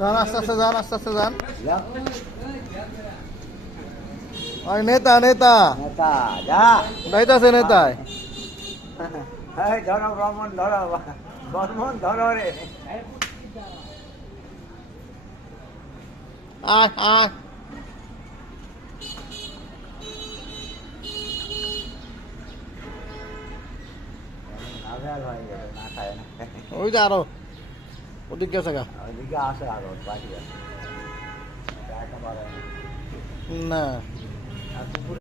যান আস্তে আস্তে যান, আস্তে আস্তে যান। ওই নেতা নেতা নেতা যা যাইতাছে নেতায়। এই ধরো ব্রাহ্মণ ধরো, ব্রাহ্মণ ধরো রে। আয় আয়। নাভেল হয়ে গেল, না খায় না। ওই যে আরো ওদিক গেছে গা। ওইদিকে আসে আরো বাকি আছে। না আর কুকুর